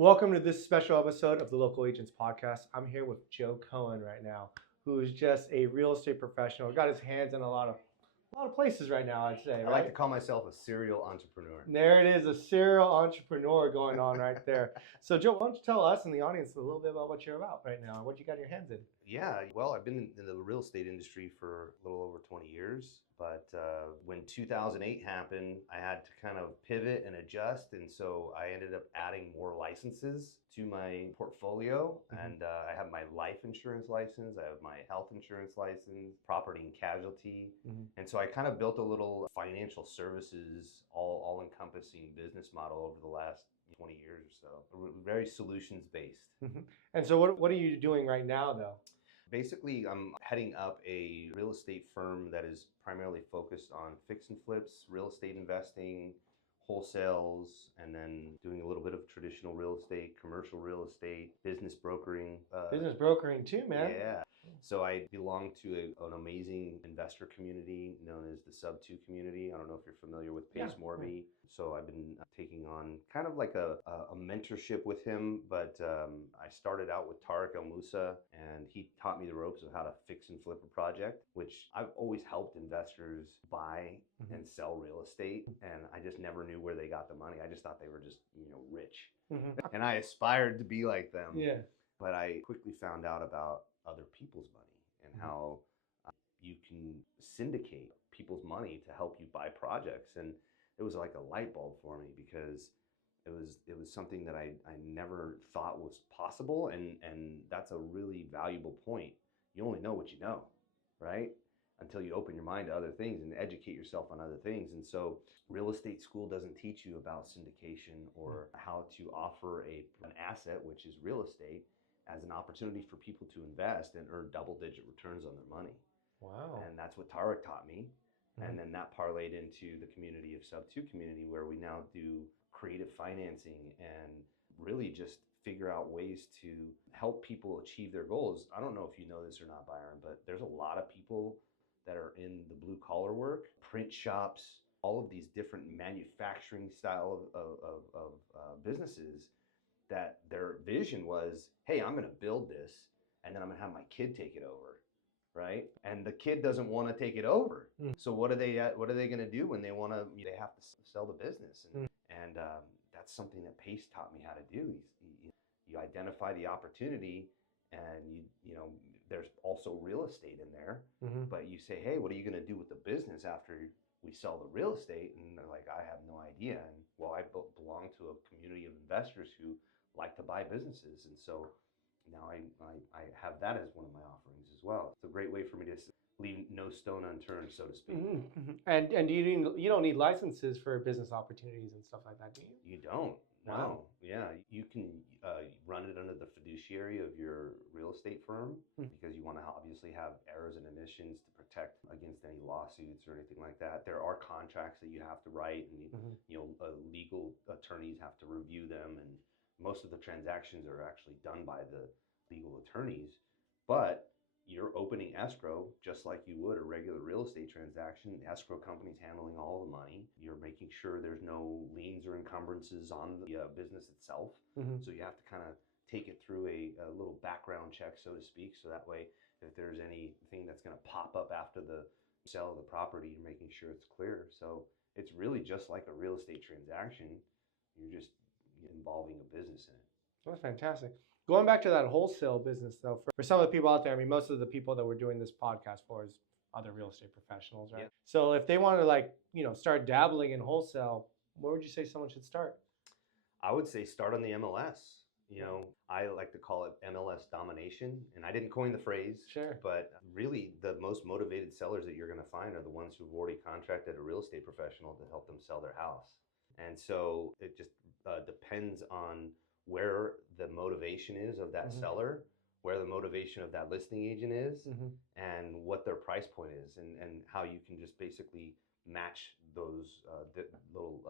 Welcome to this special episode of the Local Agents Podcast. I'm here with Joe Cohen right now, who is just a real estate professional. Got his hands in a lot of places right now, I'd say. I like to call myself a serial entrepreneur. There it is, a serial entrepreneur going on right there. So, Joe, why don't you tell us and the audience a little bit about what you're about right now and what you got your hands in? Yeah, well, I've been in the real estate industry for a little over 20 years. But when 2008 happened, I had to kind of pivot and adjust. And so I ended up adding more licenses to my portfolio. And I have my life insurance license, I have my health insurance license, property and casualty. And so I kind of built a little financial services, all-encompassing business model over the last 20 years or so. Very solutions-based. And so what are you doing right now, though? Basically, I'm heading up a real estate firm that is primarily focused on fix and flips, real estate investing, wholesales, and then doing a little bit of traditional real estate, commercial real estate, business brokering. Business brokering too, man. Yeah. So I belong to an amazing investor community known as the Sub 2 community. I don't know if you're familiar with Pace Morby. So I've been taking on kind of like a mentorship with him, but I started out with Tariq El Musa, and he taught me the ropes of how to fix and flip a project, which I've always helped investors buy and sell real estate, and I just never knew where they got the money. I just thought they were just, rich. And I aspired to be like them. Yeah. But I quickly found out about other people's money and how you can syndicate people's money to help you buy projects. And it was like a light bulb for me because it was something that I never thought was possible. And that's a really valuable point. You only know what you know, right? Until you open your mind to other things and educate yourself on other things. And so real estate school doesn't teach you about syndication or how to offer an asset, which is real estate, as an opportunity for people to invest and earn double-digit returns on their money. Wow. And that's what Tariq taught me. And then that parlayed into the community of Sub 2 community, where we now do creative financing and really just figure out ways to help people achieve their goals. I don't know if you know this or not, Byron, but there's a lot of people that are in the blue collar work, print shops, all of these different manufacturing style of businesses, that their vision was, hey, I'm going to build this and then I'm going to have my kid take it over, right? And the kid doesn't want to take it over. So what are they going to do when they have to sell the business? And that's something that Pace taught me how to do. You identify the opportunity, and there's also real estate in there, but you say, hey, what are you going to do with the business after we sell the real estate? And they're like, I have no idea. And well, I belong to a community of investors who like to buy businesses, and so now I have that as one of my offerings as well. It's a great way for me to leave no stone unturned, so to speak. And you don't need licenses for business opportunities and stuff like that, do you? You don't. Wow. No. Yeah, you can run it under the fiduciary of your real estate firm, because you want to obviously have errors and omissions to protect against any lawsuits or anything like that. There are contracts that you have to write, and legal attorneys have to review them, and most of the transactions are actually done by the legal attorneys. But you're opening escrow just like you would a regular real estate transaction. The escrow company's handling all the money. You're making sure there's no liens or encumbrances on the business itself. So you have to kind of take it through a little background check, so to speak. So that way, if there's anything that's going to pop up after the sale of the property, you're making sure it's clear. So it's really just like a real estate transaction. You're just involving a business in it. That's fantastic. Going back to that wholesale business, though, for some of the people out there, I mean, most of the people that we're doing this podcast for is other real estate professionals, right? Yeah. So if they want to start dabbling in wholesale, where would you say someone should start? I would say start on the MLS. I like to call it MLS domination, and I didn't coin the phrase. Sure. But really, the most motivated sellers that you're going to find are the ones who've already contracted a real estate professional to help them sell their house. And so it just depends on where the motivation is of that seller, where the motivation of that listing agent is, and what their price point is, and how you can just basically match those little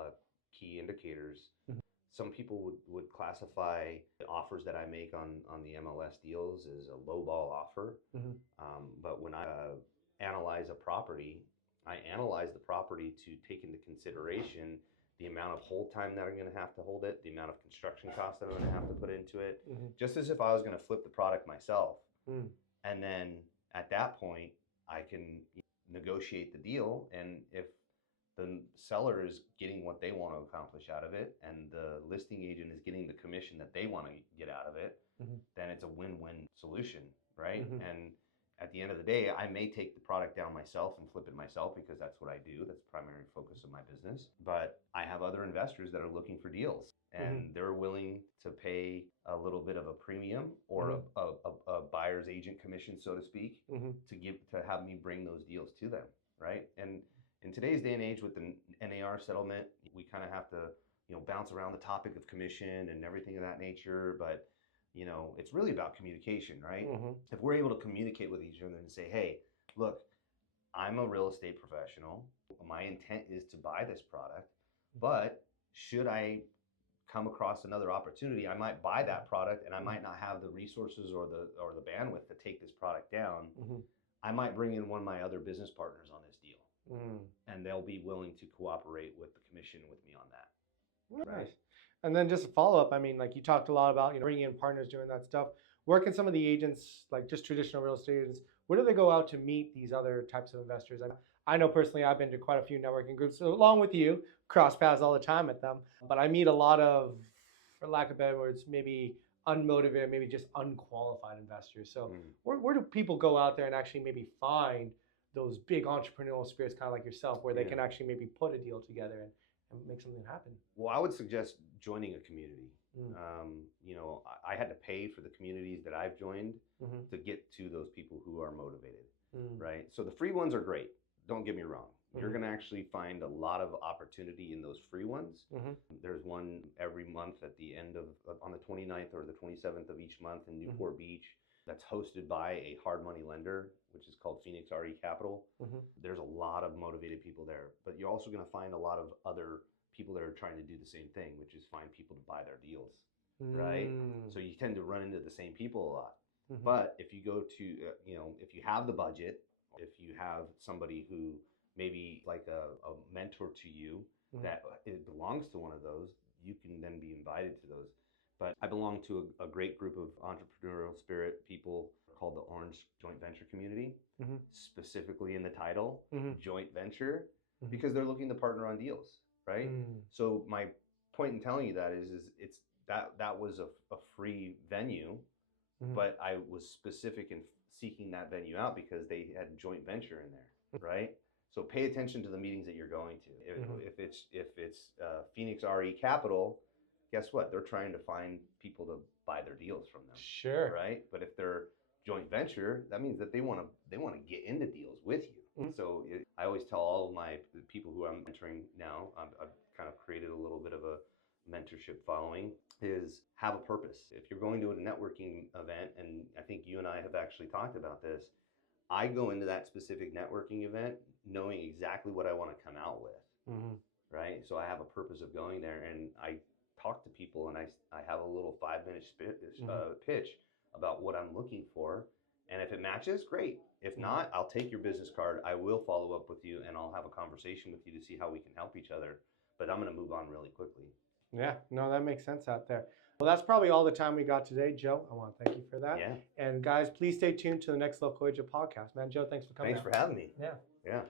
key indicators. Some people would classify the offers that I make on the MLS deals as a lowball offer. But when I analyze a property, I analyze the property to take into consideration the amount of hold time that I'm going to have to hold it, the amount of construction costs that I'm going to have to put into it, just as if I was going to flip the product myself. And then at that point, I can negotiate the deal. And if the seller is getting what they want to accomplish out of it, and the listing agent is getting the commission that they want to get out of it, then it's a win-win solution, right? And at the end of the day, I may take the product down myself and flip it myself because that's what I do. That's the primary focus of my business. But I have other investors that are looking for deals, and they're willing to pay a little bit of a premium or a buyer's agent commission, so to speak, to have me bring those deals to them, right? And in today's day and age with the NAR settlement, we kind of have to, bounce around the topic of commission and everything of that nature. But, it's really about communication, right? If we're able to communicate with each other and say, hey, look, I'm a real estate professional. My intent is to buy this product, but should I come across another opportunity, I might buy that product and I might not have the resources or the bandwidth to take this product down. I might bring in one of my other business partners on this deal, and they'll be willing to cooperate with the commission with me on that. Right. And then just a follow up, I mean, like you talked a lot about, bringing in partners, doing that stuff. Where can some of the agents, like just traditional real estate agents, where do they go out to meet these other types of investors? I know personally I've been to quite a few networking groups along with you, cross paths all the time at them, but I meet a lot of, for lack of better words, maybe unmotivated, maybe just unqualified investors. So where do people go out there and actually maybe find those big entrepreneurial spirits, kind of like yourself, where they can actually maybe put a deal together and make something happen? Well, I would suggest joining a community. I had to pay for the communities that I've joined to get to those people who are motivated, right? So the free ones are great. Don't get me wrong. You're going to actually find a lot of opportunity in those free ones. There's one every month at the end on the 29th or the 27th of each month in Newport Beach that's hosted by a hard money lender, which is called Phoenix RE Capital. There's a lot of motivated people there, but you're also going to find a lot of other people that are trying to do the same thing, which is find people to buy their deals, right? So you tend to run into the same people a lot. But if you go to, if you have the budget, if you have somebody who maybe like a mentor to you that it belongs to one of those, you can then be invited to those. But I belong to a great group of entrepreneurial spirit people called the Orange Joint Venture Community, specifically in the title, joint venture, because they're looking to partner on deals, right? So my point in telling you that is it's that was a free venue, but I was specific in seeking that venue out because they had joint venture in there, right? So pay attention to the meetings that you're going to. If it's Phoenix RE Capital, guess what? They're trying to find people to buy their deals from them. Sure. Right? But if they're joint venture, that means that they want to get into deals with you. So I always tell all of my people who I'm mentoring now, I've kind of created a little bit of a mentorship following, is have a purpose. If you're going to a networking event, and I think you and I have actually talked about this, I go into that specific networking event knowing exactly what I want to come out with, right? So I have a purpose of going there, and I talk to people, and I have a little 5-minute pitch about what I'm looking for, and if it matches, great. If not, I'll take your business card. I will follow up with you, and I'll have a conversation with you to see how we can help each other. But I'm going to move on really quickly. Yeah, no, that makes sense out there. Well, that's probably all the time we got today, Joe. I want to thank you for that. Yeah. And guys, please stay tuned to the next Local Agent podcast. Man, Joe, thanks for coming. Thanks for having me. Yeah.